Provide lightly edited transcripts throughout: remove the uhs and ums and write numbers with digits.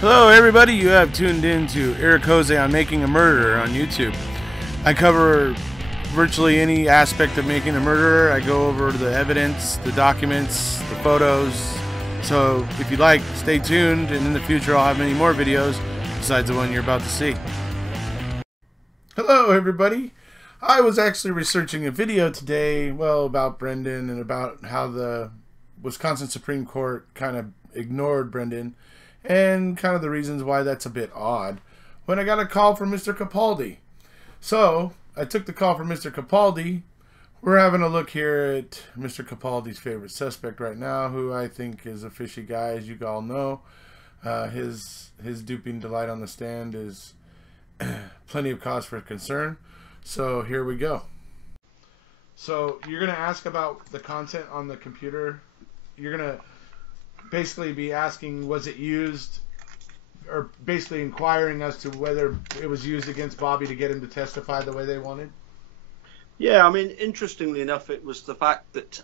Hello everybody, you have tuned in to Eric Jose on Making a Murderer on YouTube. I cover virtually any aspect of making a murderer. I go over the evidence, the documents, the photos. So if you like, stay tuned, and in the future I'll have many more videos besides the one you're about to see. Hello everybody. I was actually researching a video today, well, about Brendan and about how the Wisconsin Supreme Court kind of ignored Brendan and kind of the reasons why that's a bit odd, when I got a call from Mr. Capaldi. So I took the call from Mr. Capaldi. We're having a look here at Mr. Capaldi's favorite suspect right now, who I think is a fishy guy, as you all know. His duping delight on the stand is plenty of cause for concern. So here we go. So you're going to ask about the content on the computer. You're going to basically be asking, was it used, or basically inquiring as to whether it was used against Bobby to get him to testify the way they wanted? Yeah, I mean, interestingly enough, it was the fact that,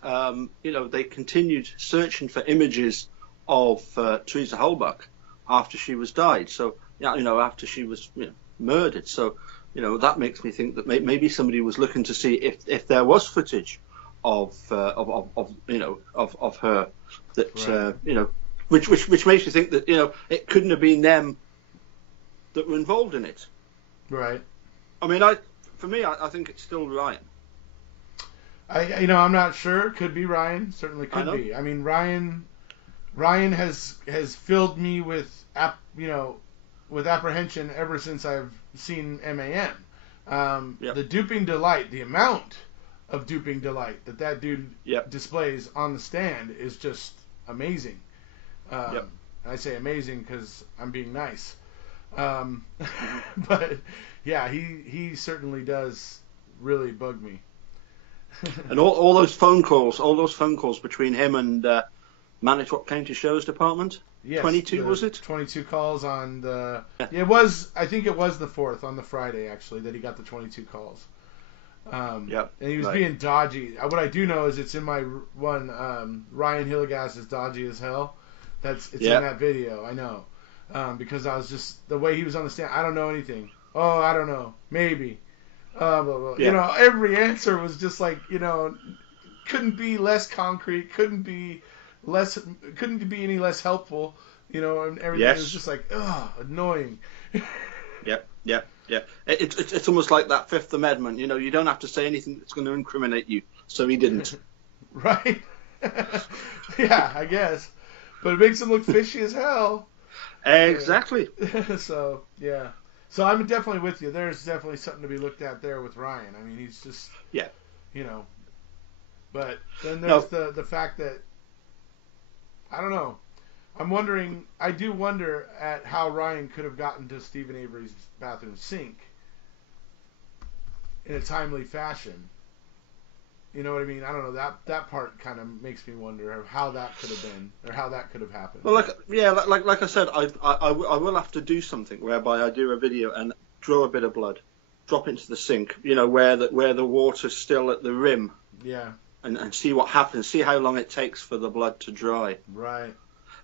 they continued searching for images of Teresa Holbach after she was died. So, after she was murdered. So, that makes me think that maybe somebody was looking to see if there was footage of her that right. Which makes you think that it couldn't have been them that were involved in it. Right. I mean, I think it's still Ryan. I'm not sure. Could be Ryan. Certainly could be. I mean, Ryan has filled me with apprehension ever since I've seen MAN. The duping delight, the amount of duping delight that dude displays on the stand is just amazing. I say amazing because I'm being nice. But yeah, he certainly does really bug me. And all those phone calls between him and Manitowoc County Sheriff's Department. Yes, 22 was it? 22 calls on the. Yeah, it was. I think it was the 4th, on the Friday actually, that he got the 22 calls. And he was being dodgy. What I do know is it's in my one. Ryan Hilegas is dodgy as hell. It's in that video. I know, because I was just the way he was on the stand. I don't know anything. Oh, I don't know. Maybe. Blah, blah. Yeah. Every answer was just like couldn't be less concrete. Couldn't be any less helpful. And everything was just like annoying. Yeah. It's almost like that Fifth Amendment. You don't have to say anything that's going to incriminate you. So he didn't. Right. Yeah, I guess. But it makes him look fishy as hell. Exactly. So, yeah. So I'm definitely with you. There's definitely something to be looked at there with Ryan. I mean, he's just, But then there's the fact that, I don't know. I do wonder at how Ryan could have gotten to Stephen Avery's bathroom sink in a timely fashion. You know what I mean? I don't know. That part kind of makes me wonder how that could have been, or how that could have happened. Well, like I said, I will have to do something whereby I do a video and draw a bit of blood, drop into the sink, where the water's still at the rim. Yeah. And see what happens. See how long it takes for the blood to dry. Right.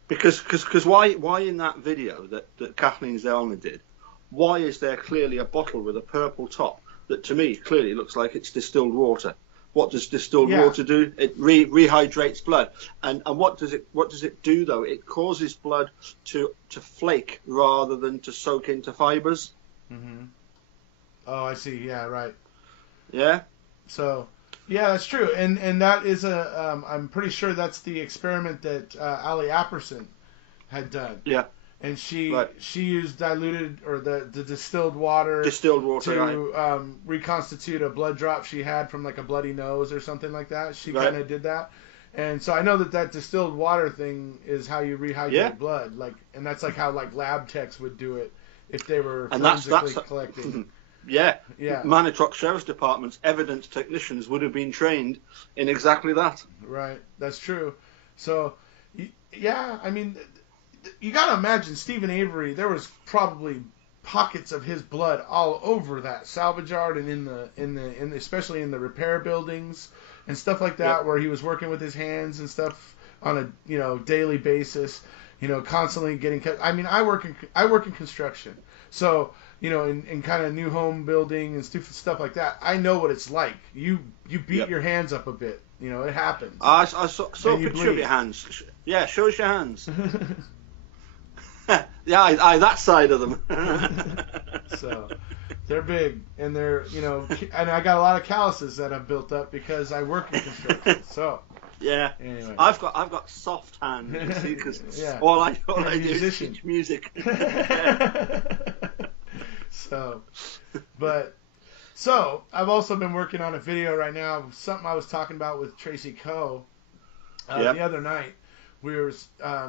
Because why in that video that Kathleen Zellner did, why is there clearly a bottle with a purple top that to me clearly looks like it's distilled water? What does distilled water do? It rehydrates blood. And what does it do though? It causes blood to flake rather than to soak into fibers. Mm-hmm. Oh, I see. Yeah, right. Yeah. So, yeah, that's true. And that is I'm pretty sure that's the experiment that Ali Apperson had done. Yeah. And she used diluted or the distilled water to reconstitute a blood drop she had from like a bloody nose or something like that. She kind of did that. And so I know that distilled water thing is how you rehydrate blood, and that's like how lab techs would do it if they were forensically collecting. Yeah. Manitowoc Sheriff's Department's evidence technicians would have been trained in exactly that. Right, that's true. So, yeah, I mean, you got to imagine Stephen Avery. There was probably pockets of his blood all over that salvage yard and in the especially in the repair buildings and stuff like that, where he was working with his hands and stuff on a daily basis, constantly getting. I mean, I work in construction, so in kind of new home building and stupid stuff like that. I know what it's like. You beat your hands up a bit. It happens. I saw a picture of your hands. Yeah, show us your hands. Yeah, that side of them. So they're big, and they're and I got a lot of calluses that I've built up because I work in construction. So yeah, anyway. I've got soft hands, you see, because yeah. all I do is teach music. So I've also been working on a video right now, something I was talking about with Tracy Coe the other night.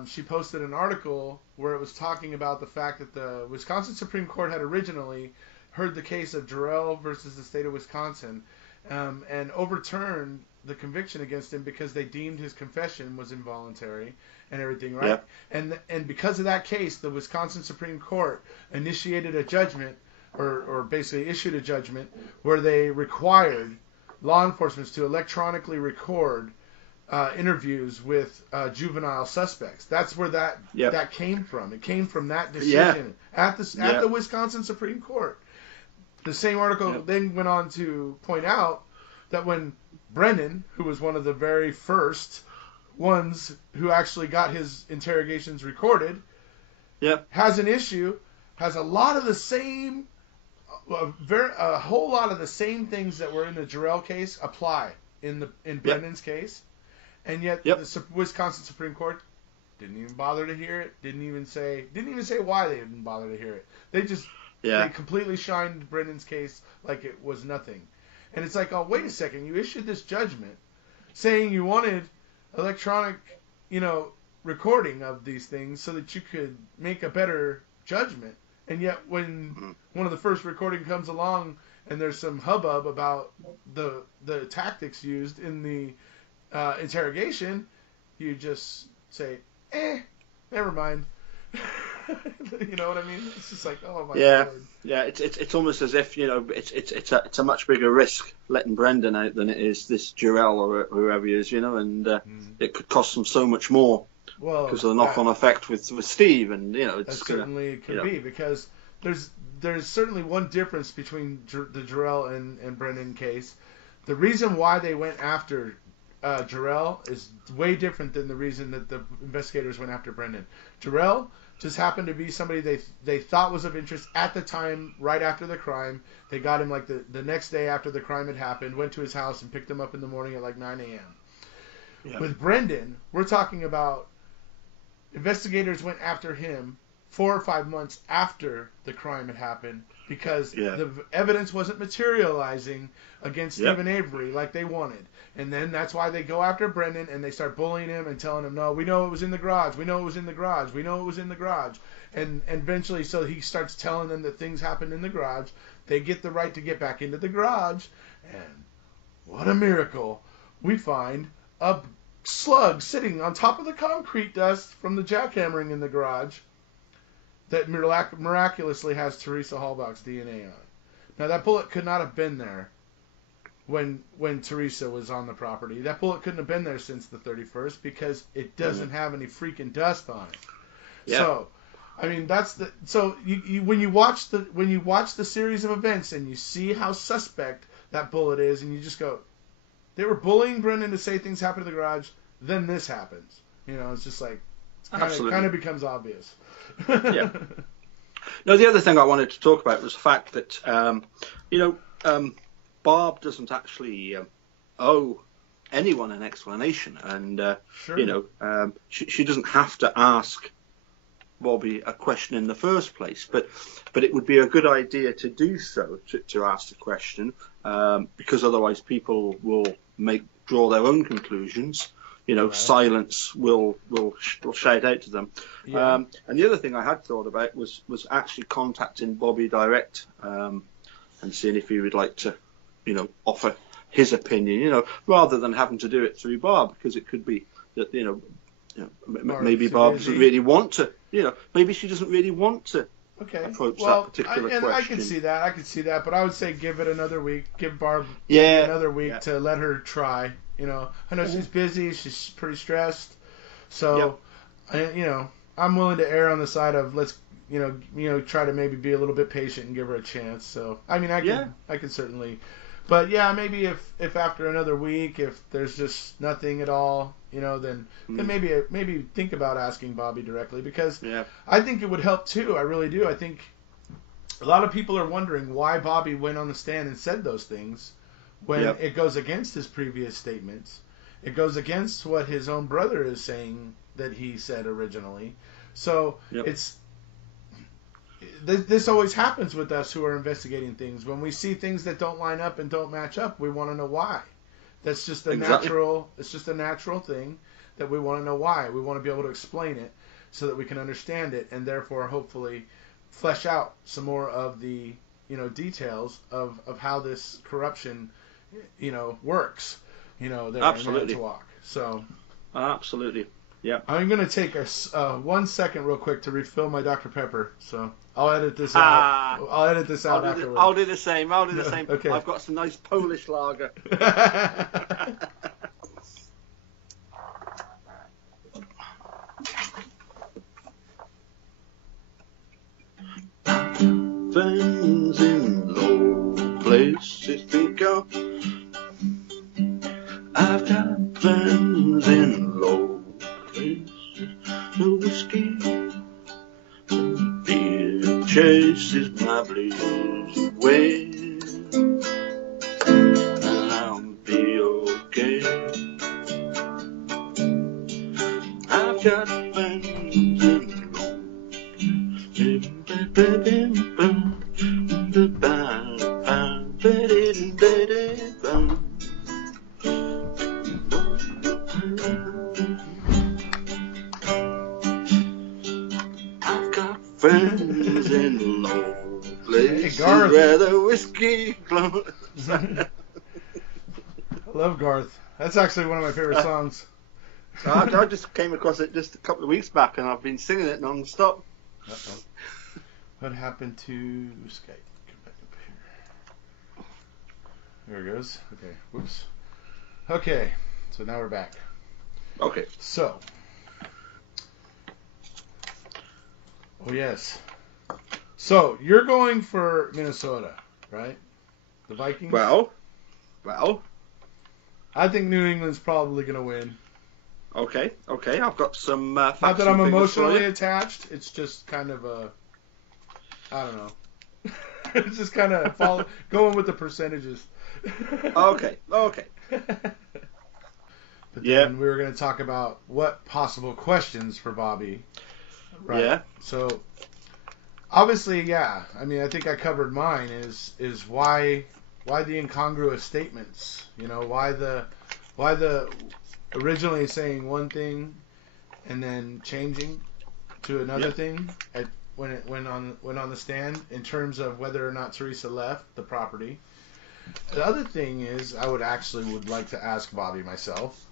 She posted an article where it was talking about the fact that the Wisconsin Supreme Court had originally heard the case of Jarrell versus the state of Wisconsin and overturned the conviction against him because they deemed his confession was involuntary and everything, right? Yep. And because of that case, the Wisconsin Supreme Court initiated a judgment or basically issued a judgment where they required law enforcement to electronically record interviews with juvenile suspects. That's where that came from. It came from that decision at the Wisconsin Supreme Court. The same article then went on to point out that when Brennan, who was one of the very first ones who actually got his interrogations recorded, has an issue, has a lot of the same, a whole lot of the same things that were in the Jarrell case apply in Brennan's case. And yet the Wisconsin Supreme Court didn't even bother to hear it. Didn't even say why they didn't bother to hear it. They just they completely shined Brennan's case like it was nothing. And it's like, oh, wait a second, you issued this judgment saying you wanted electronic, recording of these things so that you could make a better judgment. And yet when one of the first recording comes along and there's some hubbub about the tactics used in the interrogation, you just say, never mind. You know what I mean? It's just like, oh my God. Yeah. It's almost as if it's a much bigger risk letting Brendan out than it is this Jarrell or whoever he is, and it could cost them so much more because of the knock-on effect with Steve, and it's that certainly could be, because there's certainly one difference between the Jarrell and Brendan case. The reason why they went after Jarrell is way different than the reason that the investigators went after Brendan. Jarrell just happened to be somebody they thought was of interest at the time, right after the crime. They got him like the next day after the crime had happened, went to his house and picked him up in the morning at like 9 a.m. Yeah. With Brendan, we're talking about investigators went after him 4 or 5 months after the crime had happened because the evidence wasn't materializing against Stephen Avery like they wanted. And then that's why they go after Brendan and they start bullying him and telling him, no, we know it was in the garage. We know it was in the garage. We know it was in the garage. And eventually, so he starts telling them that things happened in the garage. They get the right to get back into the garage. And what a miracle. We find a slug sitting on top of the concrete dust from the jackhammering in the garage that miraculously has Teresa Halbach's DNA on. Now, that bullet could not have been there when Teresa was on the property. That bullet couldn't have been there since the 31st because it doesn't have any freaking dust on it. Yeah. So, I mean, when you watch the series of events and you see how suspect that bullet is, and you just go, they were bullying Brendan to say things happened in the garage, then this happens. It's just like kind of becomes obvious. Yeah. No, the other thing I wanted to talk about was the fact that Barb doesn't actually owe anyone an explanation, and she doesn't have to ask Bobby a question in the first place. But it would be a good idea to do so, to ask the question, because otherwise people will draw their own conclusions. Right. Silence will shout out to them. Yeah. And the other thing I had thought about was actually contacting Bobby direct and seeing if he would like to, offer his opinion, rather than having to do it through Barb, because it could be that, maybe Barb doesn't really want to, maybe she doesn't really want to approach that particular question. I can see that, but I would say give it another week, give Barb another week to let her try. I know she's busy, she's pretty stressed, So, I'm willing to err on the side of let's try to maybe be a little bit patient and give her a chance. So I mean I can certainly, but yeah, maybe if after another week, if there's just nothing at all, then maybe think about asking Bobby directly, because I think it would help too. I really do. I think a lot of people are wondering why Bobby went on the stand and said those things when it goes against his previous statements. It goes against what his own brother is saying that he said originally. So this always happens with us who are investigating things. When we see things that don't line up and don't match up, we want to know why. That's just a natural. It's just a natural thing that we want to know why. We want to be able to explain it so that we can understand it, and therefore hopefully flesh out some more of the details of how this corruption works. There Absolutely. in Manitowoc. So absolutely. Yeah. I'm going to take a 1 second real quick to refill my Dr. Pepper. So I'll edit this out. I'll edit this out afterwards. I'll do the same. Okay. I've got some nice Polish lager. Friends in low places think of. I've got friends in low places. No whiskey, beer chases my blues away, and I'll be okay. I've got friends in low. Friends in low places where the whiskey flows. I love Garth. That's actually one of my favorite songs. I just came across it just a couple of weeks back, and I've been singing it non-stop. What happened to Skype? Come back up here. There it goes. Okay. Whoops. Okay. So now we're back. Okay. So. Oh, yes. So, you're going for Minnesota, right? The Vikings? Well. I think New England's probably going to win. Okay. I've got some facts. Not that I'm emotionally attached. It's just kind of I don't know. It's just kind of going with the percentages. Okay. But then we were going to talk about what possible questions for Bobby. Right. Yeah. So obviously, I mean, I think I covered mine. Is why the incongruous statements? Why the originally saying one thing and then changing to another thing when on the stand in terms of whether or not Teresa left the property. The other thing is I would like to ask Bobby myself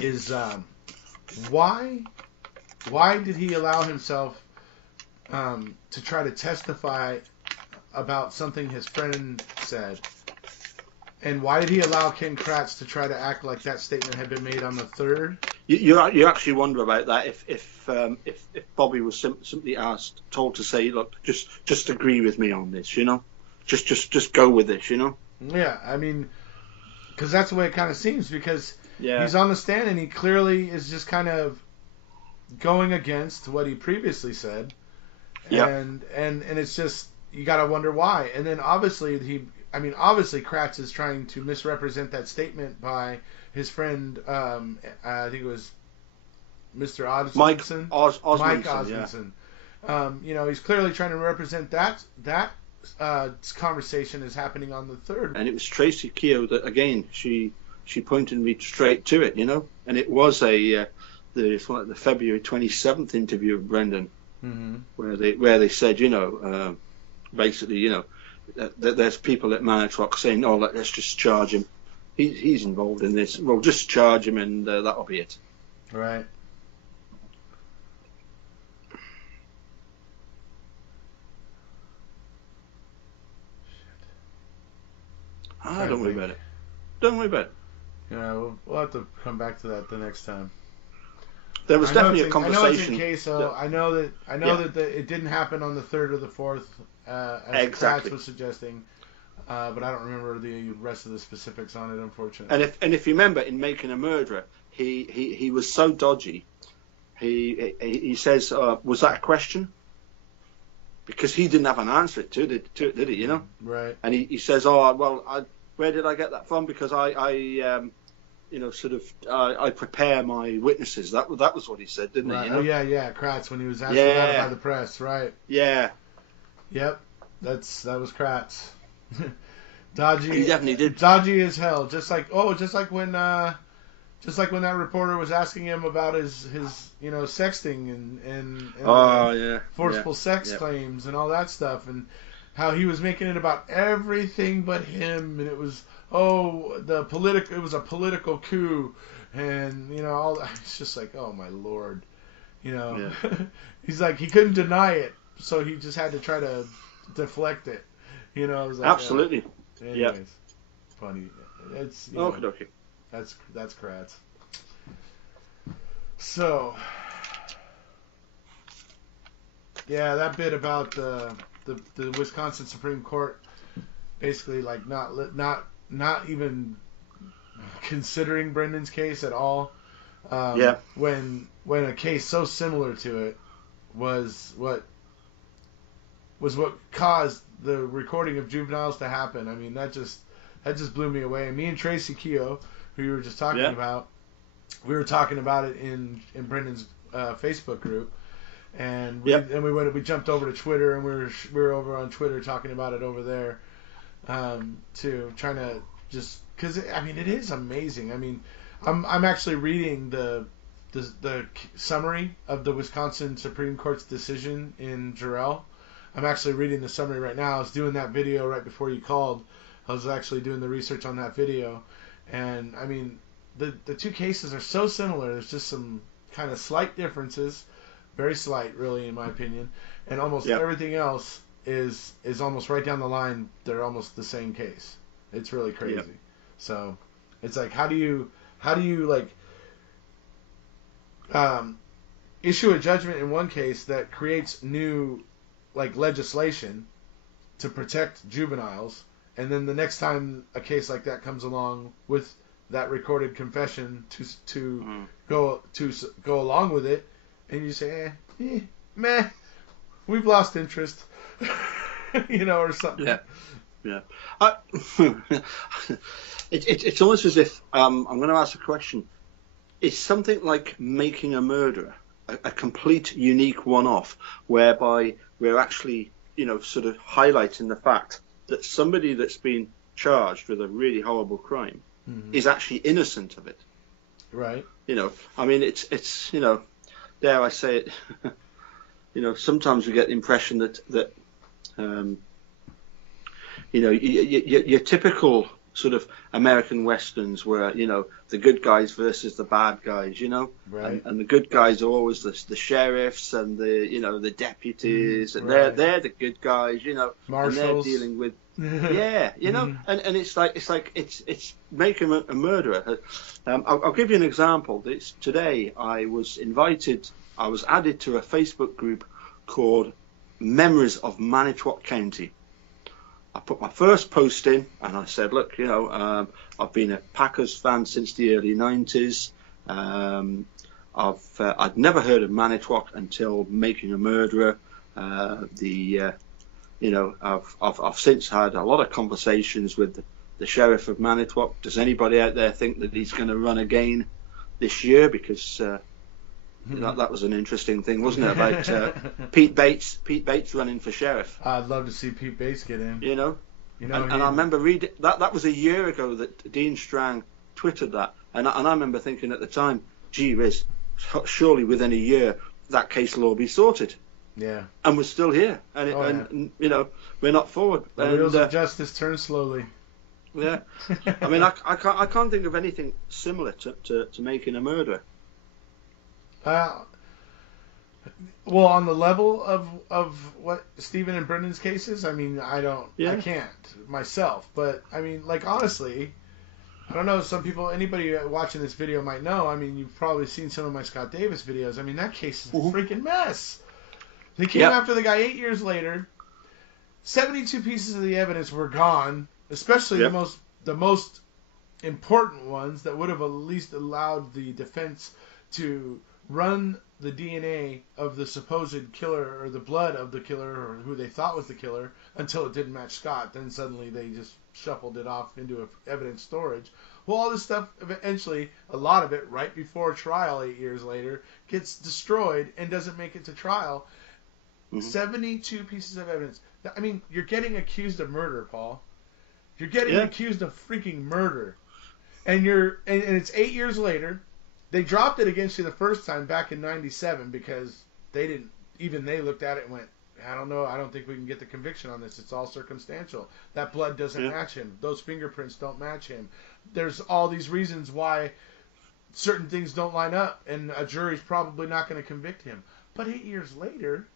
is why did he allow himself to try to testify about something his friend said? And why did he allow Ken Kratz to try to act like that statement had been made on the 3rd? You actually wonder about that if Bobby was simply told to say, look, just agree with me on this, just go with this, Yeah, I mean, because that's the way it kind of seems, because he's on the stand and he clearly is just kind of going against what he previously said, and it's just you got to wonder why. And then obviously Kratz is trying to misrepresent that statement by his friend. I think it was Mr. Osmondson. Mike Osmondson. Yeah. He's clearly trying to represent that conversation is happening on the 3rd. And it was Tracy Keogh that again she pointed me straight to it, and it was the February 27th interview of Brendan, where they said, basically, that there's people at Manitowoc saying, oh, let's just charge him. He's involved in this. We'll just charge him, and that'll be it. Right. Don't worry about it. Don't worry about it. Yeah, we'll have to come back to that the next time. There was definitely a I know it's conversation. in queso. I know that it didn't happen on the 3rd or the 4th, as Exactly. Kratz was suggesting. But I don't remember the rest of the specifics on it, unfortunately. And if you remember, in Making a Murderer, he was so dodgy. He says, "Was that a question?" Because he didn't have an answer to it, did he? You know. Right. And he says, "Oh, well, where did I get that from? Because I prepare my witnesses." That was what he said, didn't Right. he? You know? Oh yeah, Kratz, when he was asked about it by the press, right? Yeah. Yep. That was Kratz. Dodgy. He definitely did. Dodgy as hell. Just like when that reporter was asking him about his sexting and forceful sex claims and all that stuff, and how he was making it about everything but him, and it was it was a political coup, and all that. It's just like, oh my lord, he's like, he couldn't deny it, so he just had to try to deflect it. It was like, absolutely. Anyways, funny. It's okay. That's Kratz. So, yeah, that bit about the Wisconsin Supreme Court basically like not even considering Brendan's case at all. When a case so similar to it was what caused the recording of juveniles to happen. I mean, that just blew me away. And me and Tracy Keogh, who you were just talking about, we were talking about it in Brendan's Facebook group, and we jumped over to Twitter, and we were over on Twitter talking about it over there, too, trying to just because I mean it is amazing. I mean, I'm actually reading the summary of the Wisconsin Supreme Court's decision in Jarrell. I'm actually reading the summary right now. I was doing that video right before you called. I was actually doing the research on that video. And, I mean, the two cases are so similar. There's just some kind of slight differences. Very slight, really, in my opinion. And almost everything else is almost right down the line. They're almost the same case. It's really crazy. Yep. So, it's like, how do you issue a judgment in one case that creates new legislation to protect juveniles, and then the next time a case like that comes along with that recorded confession to go along with it, and you say, meh, we've lost interest, or something. Yeah. It's almost as if I'm going to ask a question. Is something like Making a Murderer a complete unique one-off, whereby we're actually, sort of highlighting the fact that somebody that's been charged with a really horrible crime is actually innocent of it? Right. I mean, it's dare I say it, sometimes we get the impression that your typical sort of American westerns where, the good guys versus the bad guys, right. and the good guys are always the sheriffs and the deputies, and right. they're the good guys, Marshals. and they're dealing with, and it's Making a Murderer. I'll give you an example. Today I was added to a Facebook group called Memories of Manitowoc County. I put my first post in, and I said, look, I've been a Packers fan since the early 90s. I'd never heard of Manitowoc until Making a Murderer. I've since had a lot of conversations with the sheriff of Manitowoc. Does anybody out there think that he's going to run again this year? Because that was an interesting thing, wasn't it? About Pete Bates running for sheriff. I'd love to see Pete Bates get in. And I remember reading that was a year ago that Dean Strang twittered that, and I remember thinking at the time, gee whiz, surely within a year that case will all be sorted. Yeah. And we're still here, and we're not forward. The wheels of justice turn slowly. Yeah. I mean, I can't think of anything similar to Making a Murderer. Well, on the level of what Stephen and Brendan's case is, I mean, I can't myself, but I mean, honestly, I don't know. Some people, anybody watching this video might know. I mean, you've probably seen some of my Scott Davis videos. I mean, that case is a freaking mess. They came after the guy 8 years later. 72 pieces of the evidence were gone, especially the most important ones that would have at least allowed the defense to run the DNA of the supposed killer or the blood of the killer or who they thought was the killer until it didn't match Scott. Then suddenly they just shuffled it off into evidence storage. Well, all this stuff eventually, a lot of it right before trial 8 years later, gets destroyed and doesn't make it to trial. 72 pieces of evidence. I mean, you're getting accused of murder, Paul. You're getting accused of freaking murder. And it's 8 years later. They dropped it against you the first time back in 97 because they looked at it and went, I don't know, I don't think we can get the conviction on this. It's all circumstantial. That blood doesn't match him. Those fingerprints don't match him. There's all these reasons why certain things don't line up, and a jury's probably not going to convict him. But 8 years later,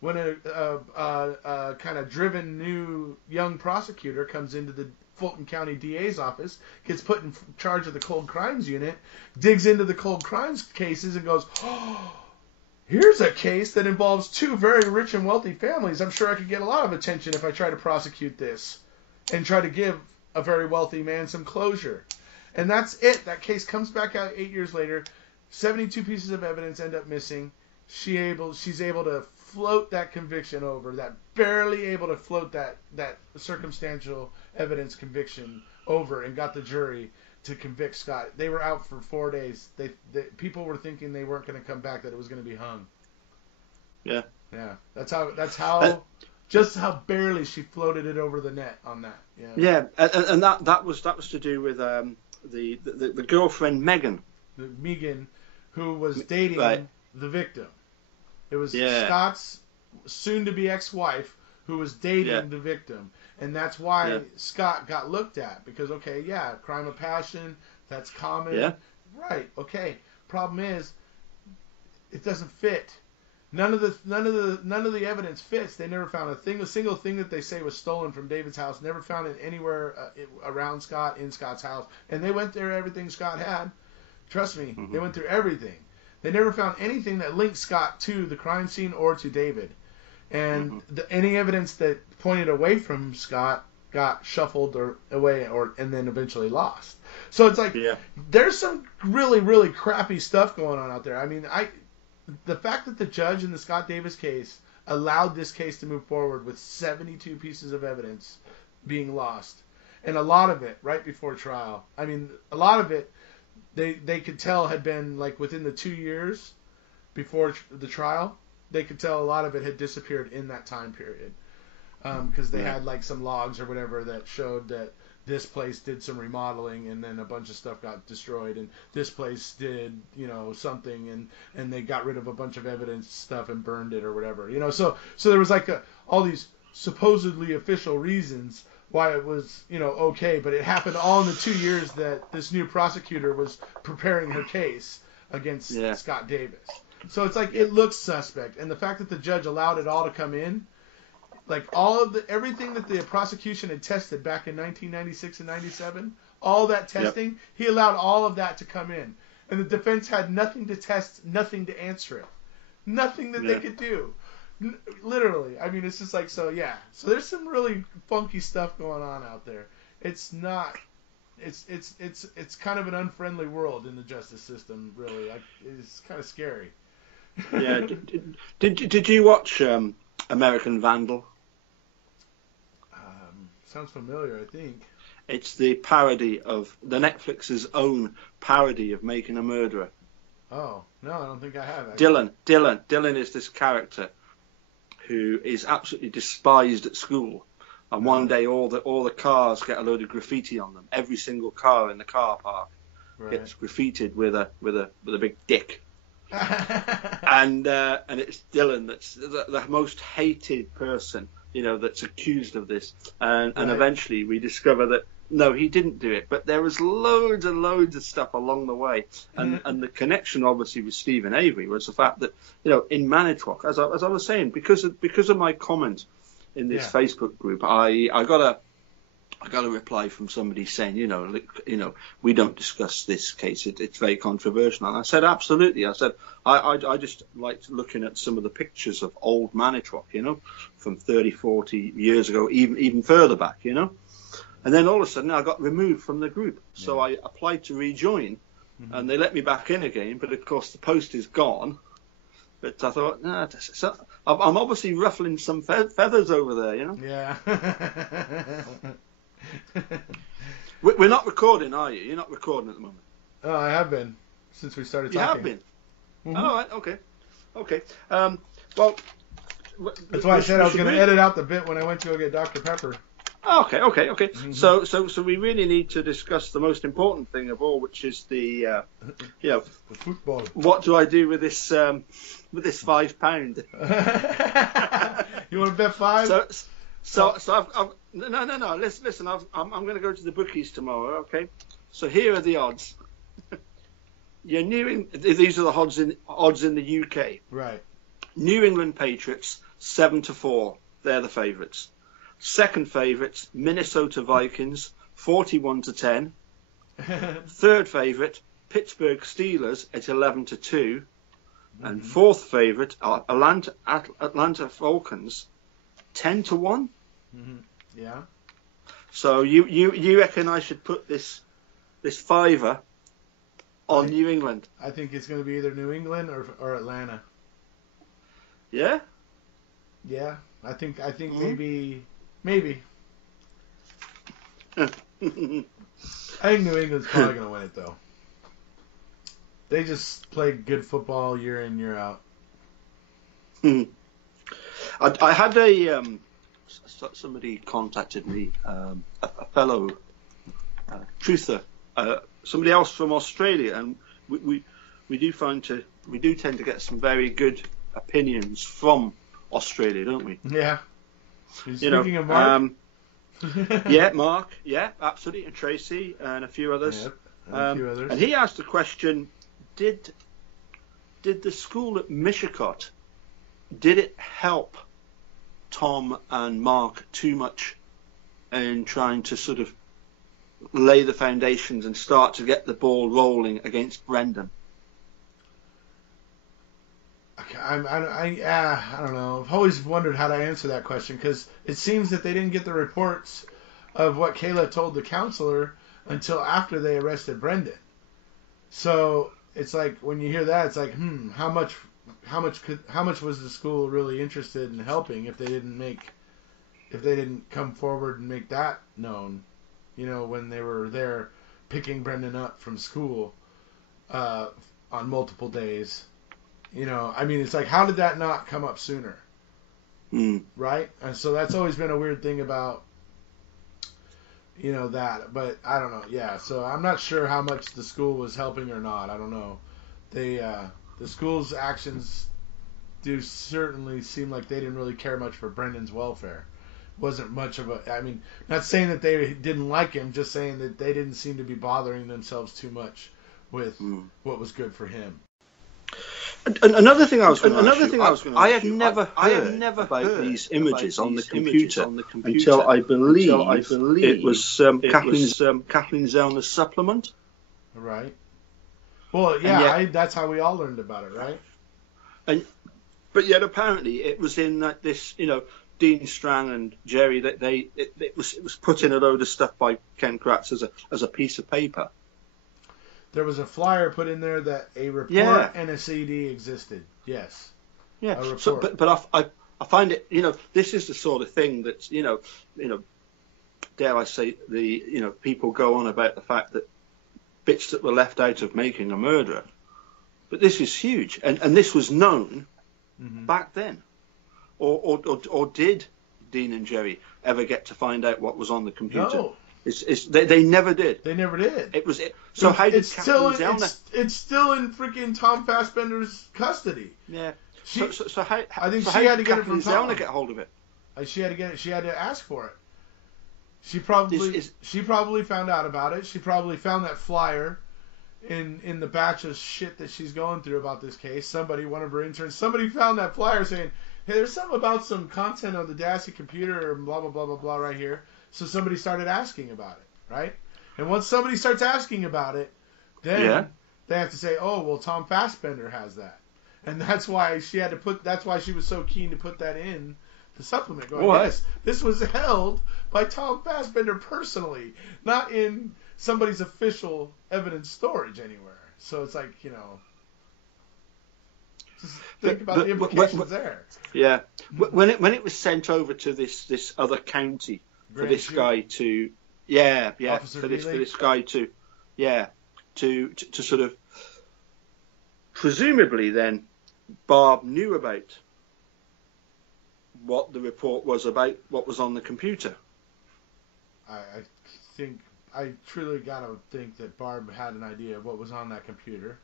when a kind of driven new young prosecutor comes into the Fulton County DA's office, gets put in charge of the cold crimes unit, digs into the cold crimes cases and goes, oh, here's a case that involves two very rich and wealthy families. I'm sure I could get a lot of attention if I try to prosecute this and try to give a very wealthy man some closure. And that's it. That case comes back out 8 years later. 72 pieces of evidence end up missing. She's able to float that conviction over, barely able to float that circumstantial evidence conviction over, and got the jury to convict Scott. They were out for 4 days. People were thinking they weren't going to come back, that it was going to be hung. Yeah. That's how just how barely she floated it over the net on that. And that was to do with the girlfriend Megan, who was dating the victim. It was Scott's soon-to-be ex-wife who was dating the victim. And that's why Scott got looked at. Because, crime of passion, that's common. Yeah. Right, okay. Problem is, it doesn't fit. None of the evidence fits. They never found a single thing that they say was stolen from David's house. Never found it anywhere around Scott, in Scott's house. And they went through everything Scott had. Trust me, they went through everything. They never found anything that linked Scott to the crime scene or to David. And any evidence that pointed away from Scott got shuffled away and then eventually lost. So it's like there's some really, really crappy stuff going on out there. I mean, the fact that the judge in the Scott Davis case allowed this case to move forward with 72 pieces of evidence being lost, and a lot of it right before trial. I mean, a lot of it they could tell had been like within the 2 years before the trial. They could tell a lot of it had disappeared in that time period because they had like some logs or whatever that showed that this place did some remodeling and then a bunch of stuff got destroyed, and this place did something and they got rid of a bunch of evidence stuff and burned it or whatever. So there was like all these supposedly official reasons why it was okay, but it happened all in the 2 years that this new prosecutor was preparing her case against Scott Davis. So it's like it looks suspect, and the fact that the judge allowed it all to come in, like everything that the prosecution had tested back in 1996 and 97, all that testing, he allowed all of that to come in, and the defense had nothing to test, nothing to answer it, nothing that they could do. Literally, I mean, it's just like so there's some really funky stuff going on out there. It's not, it's kind of an unfriendly world in the justice system. Really, it's kind of scary. Yeah. Did you watch American Vandal? Sounds familiar. I think it's the parody of the Netflix's own parody of Making a Murderer. Oh no, I don't think I have. Actually. Dylan is this character who is absolutely despised at school, and one day all the cars get a load of graffiti on them. Every single car in the car park gets graffitied with a big dick. and it's Dylan that's the most hated person, that's accused of this, and eventually we discover that no, he didn't do it, but there was loads and loads of stuff along the way, and the connection obviously with Stephen Avery was the fact that in Manitowoc, as I was saying, because of my comment in this Facebook group, I got I got a reply from somebody saying, we don't discuss this case. It's very controversial. And I said, absolutely. I said, I just liked looking at some of the pictures of old Manitou, from 30, 40 years ago, even further back, And then all of a sudden I got removed from the group. So I applied to rejoin, and they let me back in again. But of course the post is gone. But I thought, I'm obviously ruffling some feathers over there, Yeah. We're not recording, are you? You're not recording at the moment. Oh, I have been since we started You talking. have been. Mm-hmm. All right. Okay. Well, that's why I said I was going to edit out the bit when I went to go get Dr. Pepper. Okay. Mm-hmm. So we really need to discuss the most important thing of all, which is the the football. What do I do with this £5? You want to bet 5? So I've no. Listen. I'm going to go to the bookies tomorrow. Okay. So here are the odds. These are the odds in the UK. Right. New England Patriots 7-4. They're the favourites. Second favourites Minnesota Vikings 41-10. Third favourite Pittsburgh Steelers at 11-2. And fourth favourite Atlanta Falcons 10-1. Mm-hmm. Yeah. So you reckon I should put this fiver on New England? I think it's going to be either New England or Atlanta. Yeah. Yeah. I think maybe. I think New England's probably going to win it though. They just play good football year in, year out. I had somebody contacted me, a fellow truther, somebody else from Australia, and we do tend to get some very good opinions from Australia, don't we? Yeah. Speaking of Mark. Yeah, Mark. Yeah, absolutely, and Tracy and a few others. Yep, and a few others. And he asked the question: Did the school at Mishicot, did it help Tom and Mark too much in trying to sort of lay the foundations and start to get the ball rolling against Brendan? I don't know. I've always wondered how to answer that question because it seems that they didn't get the reports of what Kayla told the counselor until after they arrested Brendan. So it's like when you hear that, it's like, how much was the school really interested in helping if they didn't come forward and make that known, when they were there picking Brendan up from school on multiple days. It's like, how did that not come up sooner? Right? And so that's always been a weird thing about, that. But I don't know. Yeah, so I'm not sure how much the school was helping or not. I don't know. The school's actions do certainly seem like they didn't really care much for Brendan's welfare. Wasn't much of not saying that they didn't like him, just saying that they didn't seem to be bothering themselves too much with what was good for him. Another thing I was going to ask you, I had never heard these images on the computer until I believe it was Kathleen Zellner's supplement. Right. Well, yeah, that's how we all learned about it, right? But yet apparently it was in this, Dean Strang and Jerry, that it was put in a load of stuff by Ken Kratz as a piece of paper. There was a flyer put in there that a report and a CD existed. Yes. Yeah. So, but I find it, this is the sort of thing that's, dare I say, people go on about the fact that bits that were left out of Making a Murderer. But this is huge, and this was known back then. Or did Dean and Jerry ever get to find out what was on the computer? No. They never did. They never did. So how did it's still in freaking Tom Fassbender's custody. Yeah. She had to get it from Tom. Get hold of it. She had to get it. She had to ask for it. She probably found out about it. She probably found that flyer in the batch of shit that she's going through about this case. One of her interns, somebody found that flyer saying, "Hey, there's something about some content on the Dassey computer, or blah blah blah blah blah right here." So somebody started asking about it, right? And once somebody starts asking about it, then they have to say, oh, well, Tom Fassbender has that. And that's why that's why she was so keen to put that in the supplement. Going, yes, this was held by Tom Fassbender personally, not in somebody's official evidence storage anywhere. So it's like, just think about the implications there. Yeah. When it was sent over to this other county for this guy to, for this guy to, to sort of, presumably then, Barb knew about what the report was about, what was on the computer. I truly gotta think that Barb had an idea of what was on that computer.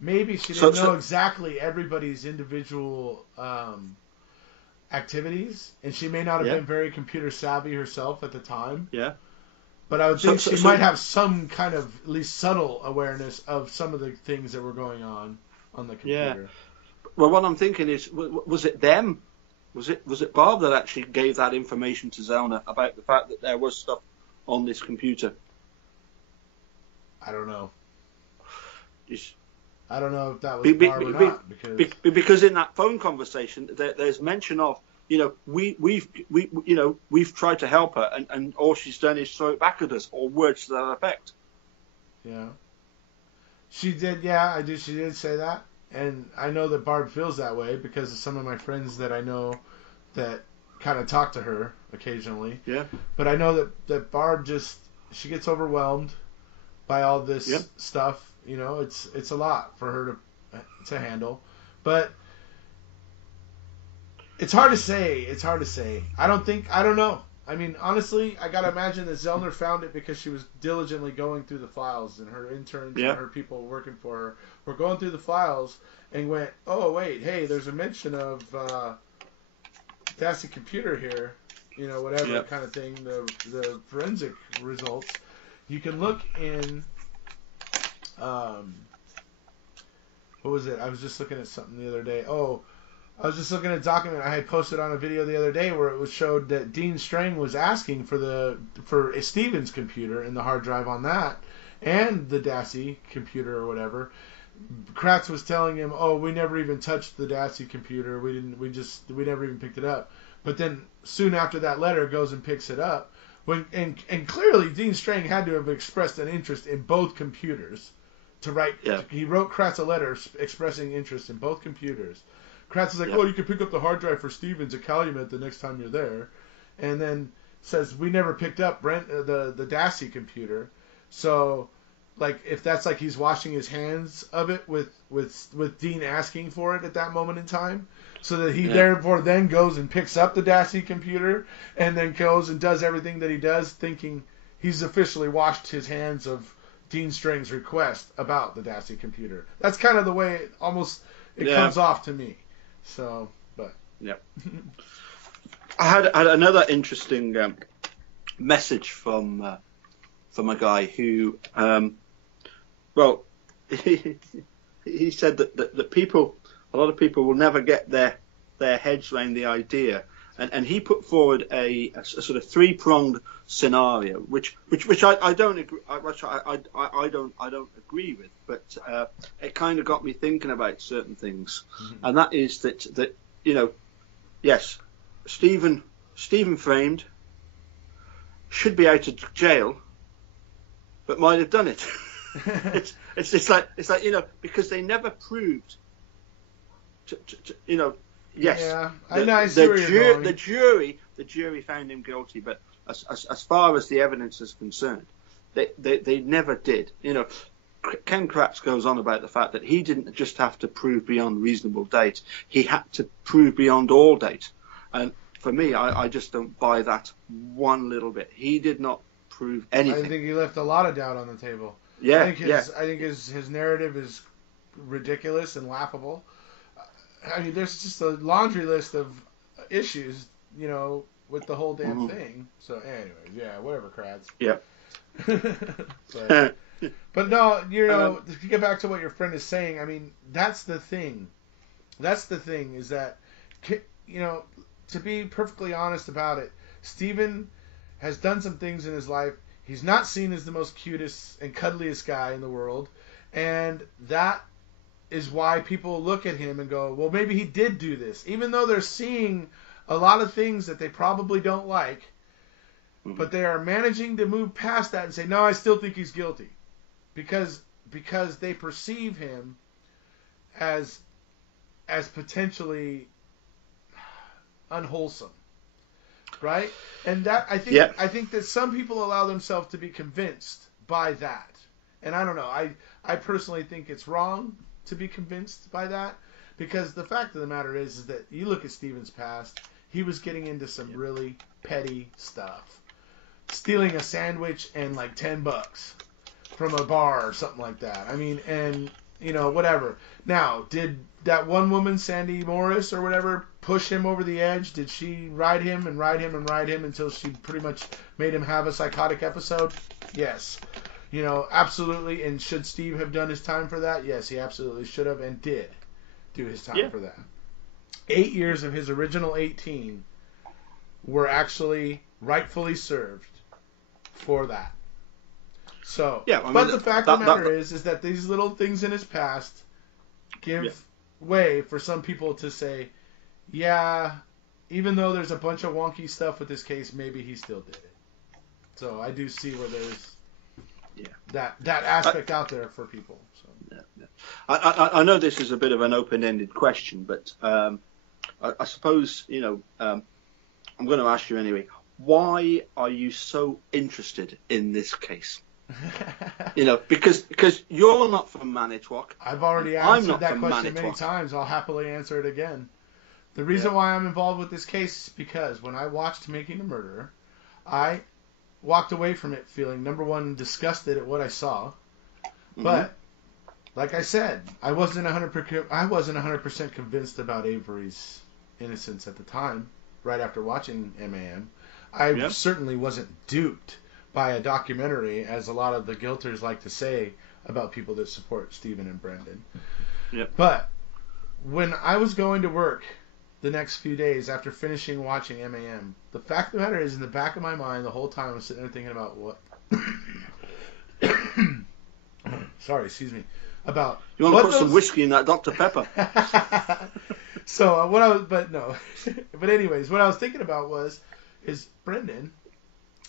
Maybe she didn't know exactly everybody's individual activities, and she may not have been very computer savvy herself at the time. Yeah. But I would think she might have some kind of at least subtle awareness of some of the things that were going on the computer. Yeah. Well, what I'm thinking is, was it them? Was it Barb that actually gave that information to Zellner about the fact that there was stuff on this computer? I don't know. I don't know if that was Barb or not, because in that phone conversation there's mention of, we've tried to help her and all she's done is throw it back at us, or words to that effect. Yeah. She did, she did say that. And I know that Barb feels that way because of some of my friends that I know that kind of talk to her occasionally. Yeah. But I know that Barb she gets overwhelmed by all this stuff. It's a lot for her to handle. But it's hard to say. I don't know. I mean, honestly, I gotta imagine that Zellner found it because she was diligently going through the files, and her interns and her people working for her were going through the files and went, oh wait, hey, there's a mention of that's a computer here, whatever kind of thing. The forensic results. You can look in. What was it? I was just looking at something the other day. I was just looking at a document I had posted on a video the other day where it showed that Dean Strang was asking for Stephen's computer and the hard drive on that, and the Dassey computer or whatever. Kratz was telling him, "Oh, we never even touched the Dassey computer. We never even picked it up." But then soon after that letter goes and picks it up. And clearly Dean Strang had to have expressed an interest in both computers to write. Yeah. He wrote Kratz a letter expressing interest in both computers. Kratz is like, oh, you can pick up the hard drive for Stevens at Calumet the next time you're there. And then says, we never picked up the Dassey computer. So, like, if that's like he's washing his hands of it with Dean asking for it at that moment in time, so that he therefore then goes and picks up the Dassey computer and then goes and does everything that he does, thinking he's officially washed his hands of Dean Strang's request about the Dassey computer. That's kind of the way it comes off to me. So, but I had another interesting message from a guy who, he said that a lot of people will never get their heads around the idea, and he put forward a sort of three-pronged scenario, which I don't agree, I don't agree with, but it kind of got me thinking about certain things, and that is that yes, Stephen Framed should be out of jail, but might have done it. it's like because they never proved. Yes. Yeah, I see where you're going. The jury found him guilty, but as far as the evidence is concerned, they never did. Ken Kratz goes on about the fact that he didn't just have to prove beyond reasonable doubt; he had to prove beyond all doubt. And for me, I just don't buy that one little bit. He did not prove anything. I think he left a lot of doubt on the table. Yeah, I think his narrative is ridiculous and laughable. I mean, there's just a laundry list of issues, with the whole damn thing. So, anyways, whatever, Kratz. Yeah. but no, to get back to what your friend is saying, I mean, that's the thing. That's the thing is that, to be perfectly honest about it, Stephen has done some things in his life. He's not seen as the most cutest and cuddliest guy in the world. And that is why people look at him and go, well, maybe he did do this. Even though they're seeing a lot of things that they probably don't like, but they are managing to move past that and say, no, I still think he's guilty. Because they perceive him as potentially unwholesome. Right? And that I think that some people allow themselves to be convinced by that. And I don't know. I personally think it's wrong to be convinced by that, because the fact of the matter is that you look at Steven's past, he was getting into some really petty stuff. Stealing a sandwich and like $10 from a bar or something like that. I mean, and whatever. Now, did that one woman, Sandy Morris or whatever, push him over the edge? Did she ride him and ride him and ride him until she pretty much made him have a psychotic episode? Yes. Absolutely. And should Steve have done his time for that? Yes, he absolutely should have and did do his time for that. 8 years of his original 18 were actually rightfully served for that. So, but the fact of the matter is that these little things in his past give way for some people to say, yeah, even though there's a bunch of wonky stuff with this case, maybe he still did it. So I do see where there's that aspect out there for people. So. I know this is a bit of an open-ended question, but I suppose, I'm going to ask you anyway. Why are you so interested in this case? Because you're not from Manitowoc. I've already answered that question many times. I'll happily answer it again. The reason why I'm involved with this case is because when I watched Making a Murderer, I walked away from it feeling, number one, disgusted at what I saw. But like I said, I wasn't 100% convinced about Avery's innocence at the time. Right after watching MAM, I certainly wasn't duped by a documentary, as a lot of the guilters like to say about people that support Stephen and Brendan. But when I was going to work the next few days after finishing watching MAM, the fact of the matter is, in the back of my mind the whole time I was sitting there thinking about what sorry, excuse me, about you want to put some whiskey in that Dr. Pepper. So but anyways, what I was thinking about is Brendan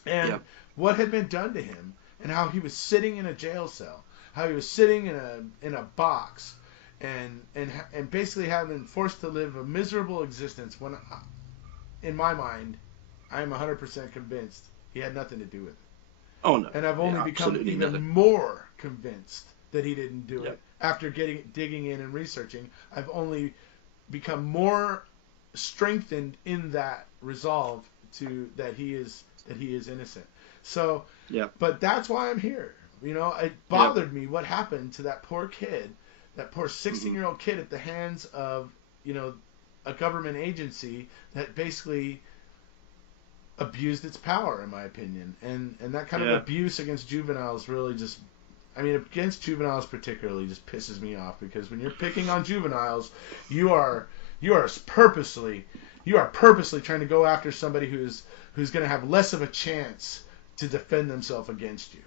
and what had been done to him, and how he was sitting in a jail cell, how he was sitting in a box, and basically having forced to live a miserable existence. When, in my mind, I am 100% convinced he had nothing to do with it. Oh no! And I've only become even more convinced that he didn't do it after digging in and researching. I've only become more strengthened in that resolve that he is innocent. So, but that's why I'm here. It bothered me what happened to that poor kid, that poor 16-year-old kid, at the hands of a government agency that basically abused its power, in my opinion. And that kind of abuse against juveniles really just, against juveniles particularly, just pisses me off, because when you're picking on juveniles, you are purposely trying to go after somebody who's going to have less of a chance to defend themselves against you.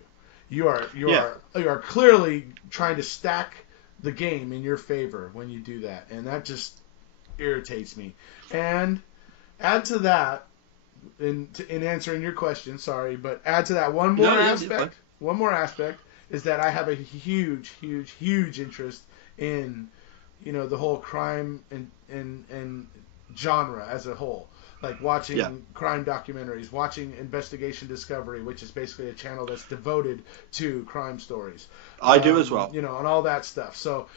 You are clearly trying to stack the game in your favor when you do that, and that just irritates me. And add to that, in answering your question, sorry, but add to that one more aspect. One more aspect is that I have a huge interest in the whole crime and genre as a whole. Like watching crime documentaries, watching Investigation Discovery, which is basically a channel that's devoted to crime stories. I do as well. And all that stuff. So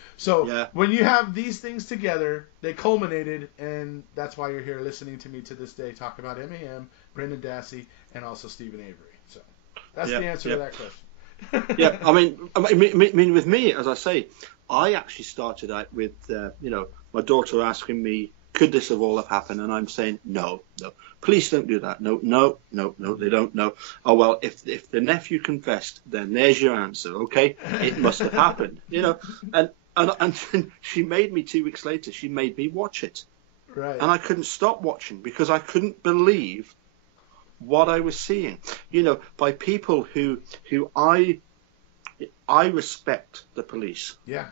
when you have these things together, they culminated, and that's why you're here listening to me to this day talk about MAM, Brendan Dassey, and also Stephen Avery. So that's the answer to that question. I mean, with me, as I say, I actually started out with, my daughter asking me, could this have all have happened? And I'm saying, no, police don't do that. No, they don't know. Oh, well, if the nephew confessed, then there's your answer. Okay. It must have happened, and she made me 2 weeks later, she made me watch it. Right. And I couldn't stop watching because I couldn't believe what I was seeing, you know, by people who I respect the police. Yeah,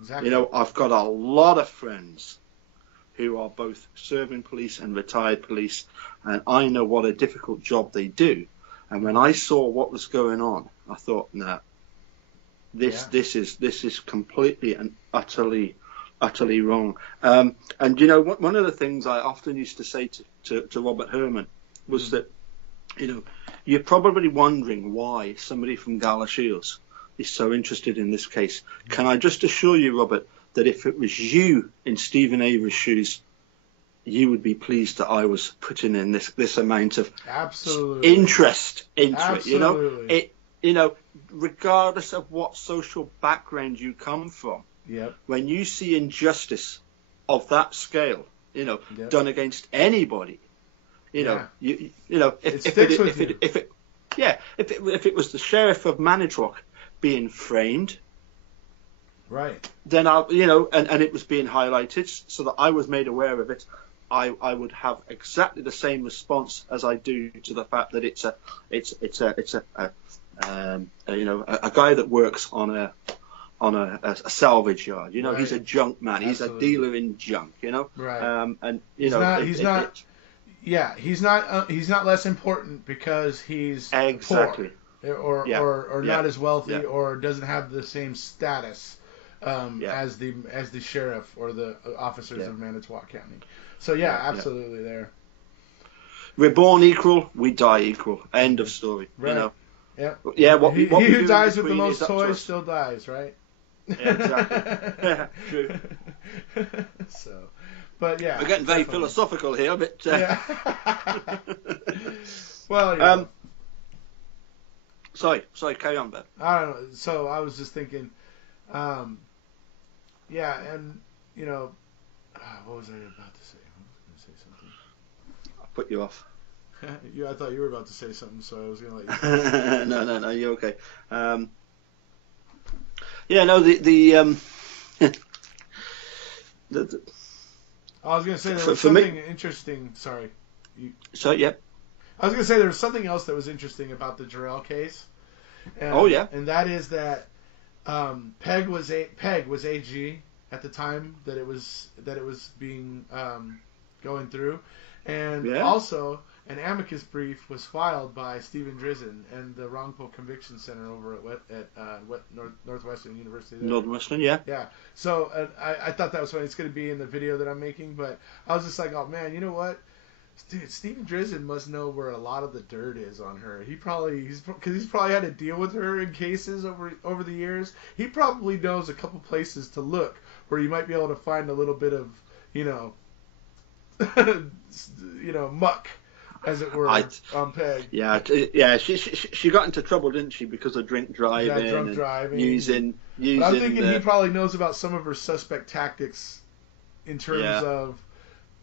exactly. You know, I've got a lot of friends who are both serving police and retired police, and I know what a difficult job they do. And when I saw what was going on, I thought, no, this is completely and utterly wrong. And you know, one of the things I often used to say to Robert Herman was that, you know, you're probably wondering why somebody from Galashiels is so interested in this case. Can I just assure you, Robert, that if it was you in Stephen Avery's shoes, you would be pleased that I was putting in this amount of interest into it. You know, you know, regardless of what social background you come from, when you see injustice of that scale, you know, done against anybody, you know, you know, if it was the sheriff of Manitowoc being framed, right, then you know, and it was being highlighted so that I was made aware of it, I would have exactly the same response as I do to the fact that it's a you know, a guy that works on a salvage yard. You know, he's a junk man. He's a dealer in junk. You know, and you he's not less important because he's poor or not as wealthy or doesn't have the same status as the sheriff or the officers of Manitowoc County. So absolutely there. We're born equal, we die equal. End of story. Right. You know. Yeah. What he who dies with the most toys still dies, right? Yeah, exactly. True. So, but yeah, we're getting very philosophical here, but well, sorry, carry on, Ben. I don't know. So I was just thinking, and you know, what was I about to say? I was going to say something. I put you off. I thought you were about to say something, so I was going to let you. No, you're okay. The I was going to say there was something interesting. Sorry. I was going to say there was something else that was interesting about the Jarrell case. And that is that Peg was AG at the time that it was being going through, and also an amicus brief was filed by Stephen Drizzen and the Wrongful Conviction Center over at Northwestern University. Northwestern, yeah. So I thought that was funny. It's going to be in the video that I'm making, but I was just like, oh man, you know what? Dude, Stephen Drizzen must know where a lot of the dirt is on her. He's probably had to deal with her in cases over the years. He probably knows a couple places to look where you might be able to find a little bit of, you know, muck, as it were, on Peg. Yeah. She got into trouble, didn't she, because of drink driving? Yeah, drunk driving. Using. But I'm thinking he probably knows about some of her suspect tactics in terms of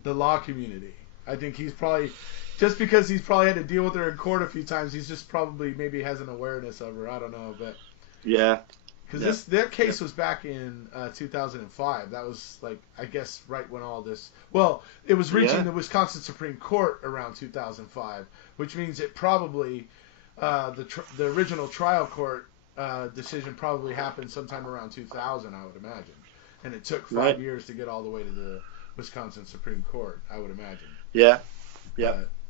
the law community. I think he's probably, just because he's probably had to deal with her in court a few times, he's just probably maybe has an awareness of her. I don't know, but because that case was back in 2005. That was like, I guess, right when all this. Well, it was reaching the Wisconsin Supreme Court around 2005, which means it probably the original trial court decision probably happened sometime around 2000, I would imagine, and it took 5 years to get all the way to the Wisconsin Supreme Court, I would imagine. Yeah.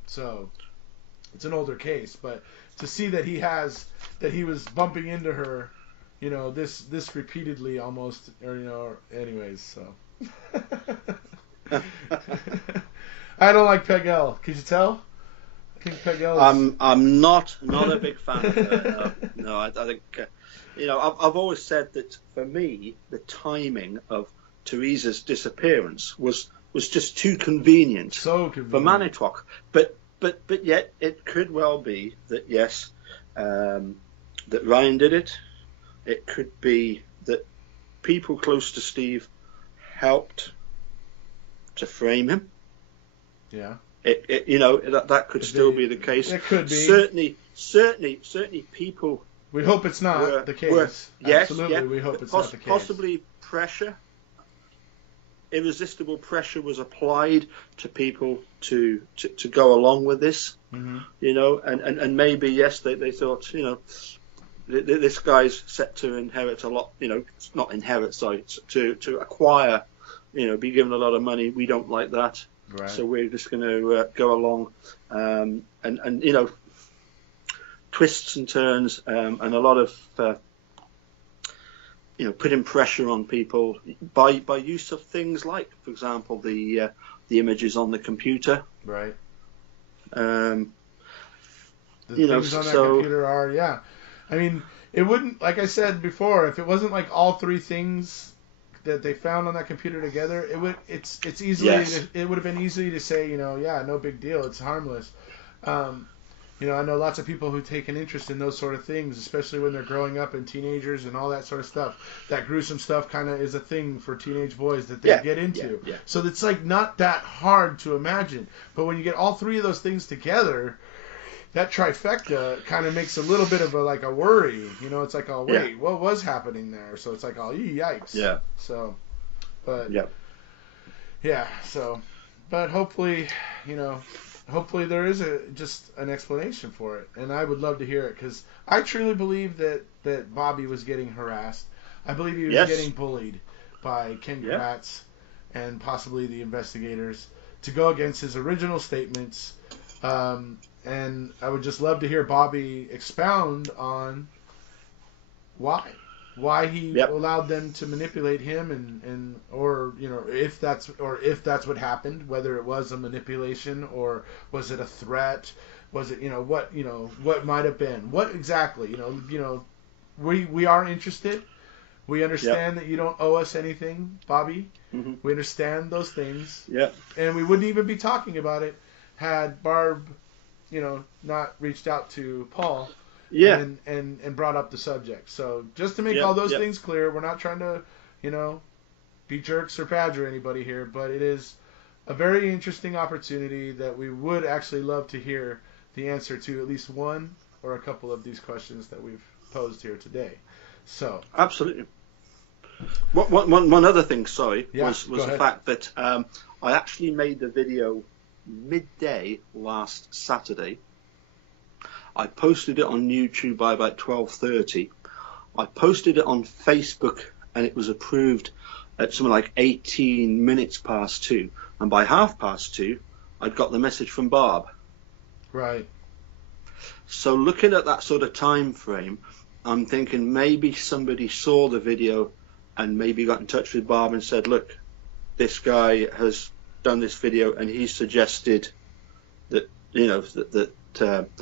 So it's an older case, but to see that he was bumping into her, you know, this repeatedly almost, or you know, anyways. So I don't like Peg L. Could you tell? I think Peg L. I'm not a big fan of her. No, I think you know, I've always said that for me the timing of Teresa's disappearance was just too convenient, for Manitowoc. But yet it could well be that that Ryan did it. It could be that people close to Steve helped to frame him. Yeah. It you know, that could still be the case. It could be. Certainly people. We hope it's not the case. Yes, absolutely. We hope it's not the case. Possibly pressure. irresistible pressure was applied to people to go along with this, you know, and maybe, yes, they thought, you know, this guy's set to inherit a lot, you know, not inherit, sorry, to acquire, you know, be given a lot of money. We don't like that. Right. So we're just going to go along, and you know, twists and turns, and a lot of you know, putting pressure on people by use of things like, for example, the images on the computer. Right. The you know, things on that computer are, yeah. I mean, it wouldn't, like I said before, if it wasn't like all three things that they found on that computer together, it's easily, yes. it would have been easy to say, you know, yeah, no big deal, it's harmless. You know, I know lots of people who take an interest in those sort of things, especially when they're growing up and teenagers and all that sort of stuff. That gruesome stuff kind of is a thing for teenage boys that they get into. Yeah. So it's like not that hard to imagine. But when you get all three of those things together, that trifecta kind of makes a little bit of a worry. You know, it's like, oh, wait, what was happening there? So it's like, oh, yikes. Yeah. So, but, so, but hopefully, you know, hopefully there is just an explanation for it, and I would love to hear it, because I truly believe that Bobby was getting harassed. I believe he was getting bullied by Ken Gratz and possibly the investigators to go against his original statements, and I would just love to hear Bobby expound on why he allowed them to manipulate him, and or you know, if that's what happened, whether it was a manipulation or was it a threat, was it, you know, what might have been, what exactly, you know, we are interested. We understand that you don't owe us anything, Bobby. Mm-hmm. We understand those things. Yeah. And we wouldn't even be talking about it had Barb, you know, not reached out to Paul. Yeah. And brought up the subject. So just to make all those things clear, we're not trying to, you know, be jerks or badger anybody here, but it is a very interesting opportunity that we would actually love to hear the answer to at least one or a couple of these questions that we've posed here today. So absolutely. One other thing, was the fact that I actually made the video midday last Saturday. I posted it on YouTube by about 12:30. I posted it on Facebook, and it was approved at something like 18 minutes past 2. And by 2:30, I'd got the message from Barb. Right. So looking at that sort of time frame, I'm thinking maybe somebody saw the video and maybe got in touch with Barb and said, look, this guy has done this video and he suggested that, you know, that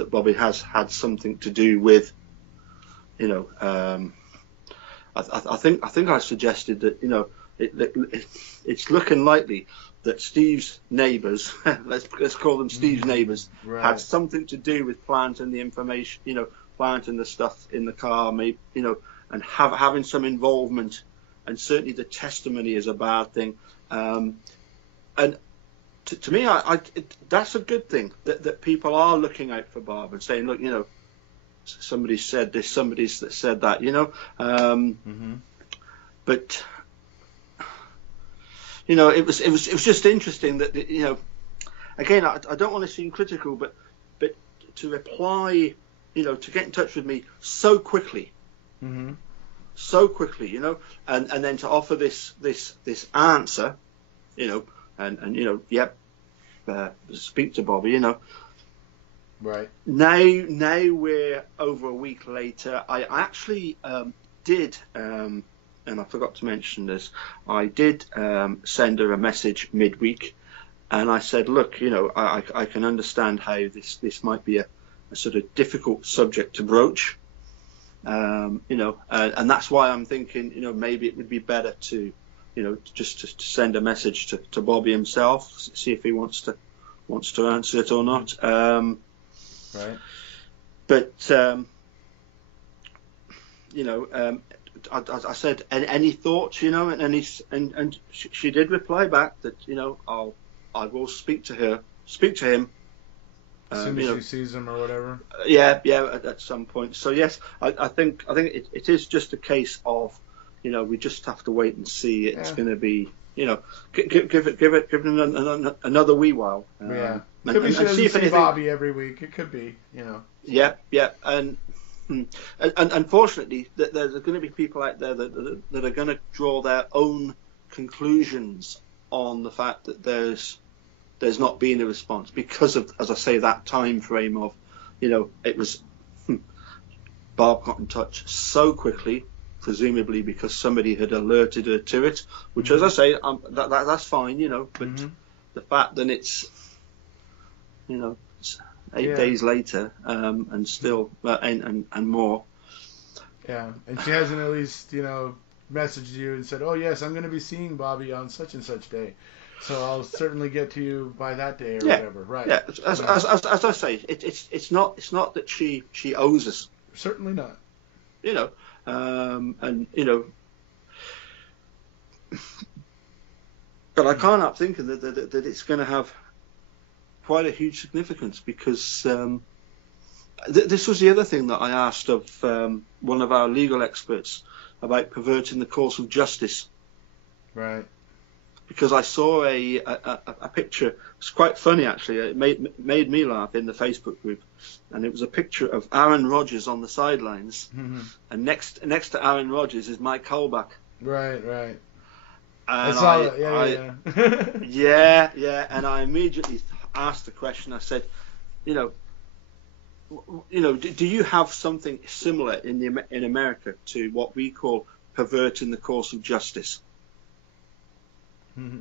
Bobby has had something to do with, you know, I think I suggested that, you know, it's looking likely that Steve's neighbours, let's call them Steve's neighbours, had something to do with planting the information, you know, planting the stuff in the car, maybe, you know, and having some involvement. And certainly the testimony is a bad thing. And to me, that's a good thing that people are looking out for Barb and saying, look, you know, somebody said this, somebody's said that, you know. But you know, it was just interesting that, you know, again, I don't want to seem critical, but to reply, you know, to get in touch with me so quickly. So quickly, you know, and then to offer this answer, you know, and you know, speak to Bobby, you know. Right. Now we're over a week later. I actually did, and I forgot to mention this, I did send her a message midweek, and I said, look, you know, I can understand how this might be a sort of difficult subject to broach. You know, and that's why I'm thinking, you know, maybe it would be better to, you know, just to send a message to Bobby himself, see if he wants to answer it or not. Right. But you know, I said, any thoughts, you know, and she did reply back that, you know, I will speak to him. As soon as she sees him or whatever. Yeah, at some point. So yes, I think it is just a case of, you know, we just have to wait and see. It's going to be, give it another wee while. Yeah. Could be she doesn't see Bobby every week. It could be, Yeah, and unfortunately, there's going to be people out there that are going to draw their own conclusions on the fact that there's not been a response because of, as I say, that time frame of, it was Barb got in touch so quickly, presumably because somebody had alerted her to it, which, as I say, that's fine, but the fact that it's, it's 8 days later, and still, and more. Yeah, and she hasn't at least, messaged you and said, oh, yes, I'm going to be seeing Bobby on such and such day. So I'll certainly get to you by that day or whatever, right? Yeah, as I say, it's not that she owes us. Certainly not. But I can't help thinking that it's going to have quite a huge significance because this was the other thing that I asked of one of our legal experts about perverting the course of justice. Right. Because I saw a picture. It's quite funny actually. It made me laugh in the Facebook group, and it was a picture of Aaron Rodgers on the sidelines, and next to Aaron Rodgers is Mike Holbach. Right. And I saw that. Yeah. And I immediately asked the question. I said, do you have something similar in America to what we call perverting the course of justice?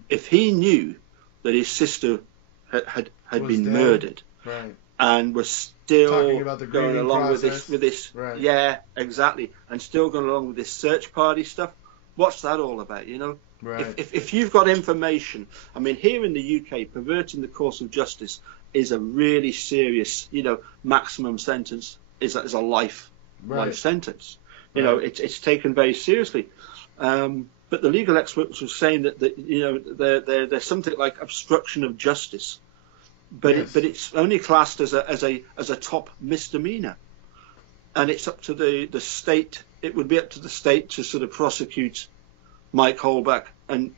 If he knew that his sister had been dead, murdered, right, and was still talking about the going along process. with this, right. Yeah, exactly, and still going along with this search party stuff, what's that all about? Right. If you've got information, I mean, here in the UK, perverting the course of justice is a really serious, maximum sentence is a life sentence. It's taken very seriously. But the legal experts were saying that there's something like obstruction of justice, but it's only classed as a top misdemeanor, and it's up to the state. It would be up to the state to sort of prosecute Mike Holbach, and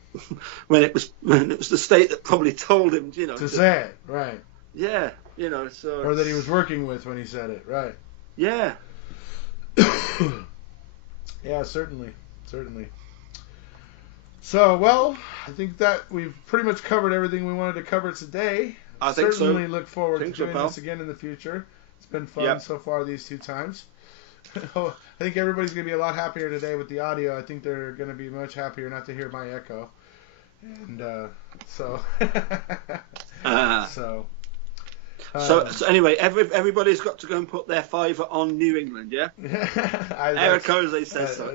when it was the state that probably told him, to say it, right? Yeah, so or that he was working with when he said it, right? Yeah. Yeah, certainly. So, well, I think that we've pretty much covered everything we wanted to cover today. I think so. Certainly look forward to doing this again in the future. It's been fun so far these 2 times. I think everybody's going to be a lot happier today with the audio. I think they're going to be much happier not to hear my echo. And so anyway, everybody's got to go and put their fiver on New England, yeah? Eric Jose says so.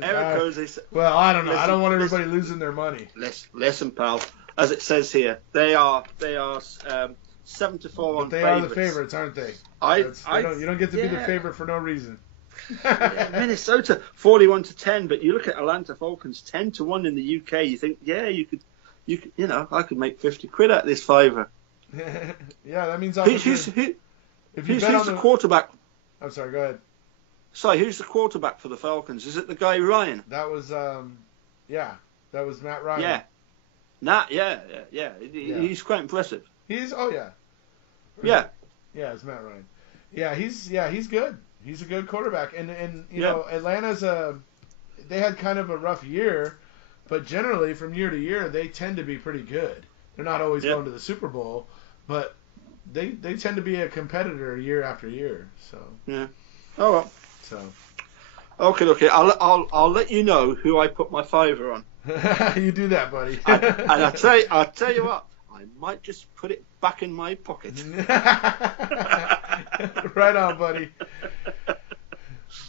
Well, I don't know. I don't want everybody losing their money. Listen, pal. As it says here, they are 7-4 on But they are the favorites, aren't they? You don't get to be the favorite for no reason. Minnesota 41-10, but you look at Atlanta Falcons 10-1 in the UK. You think, you could, I could make 50 quid out of this fiver. Yeah, that means who's the quarterback? I'm sorry, go ahead. Sorry, who's the quarterback for the Falcons? Is it the guy Ryan? That was that was Matt Ryan. Yeah. He's quite impressive. It's Matt Ryan. Yeah, he's good. He's a good quarterback, and Atlanta's they had kind of a rough year, but generally from year to year they tend to be pretty good. They're not always going to the Super Bowl, but they tend to be a competitor year after year. So yeah. Oh well. So. Okay. I'll let you know who I put my fiver on. You do that, buddy. and I'll tell you what. I might just put it back in my pocket. Right on, buddy.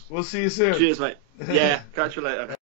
We'll see you soon. Cheers, mate. Yeah, catch you later.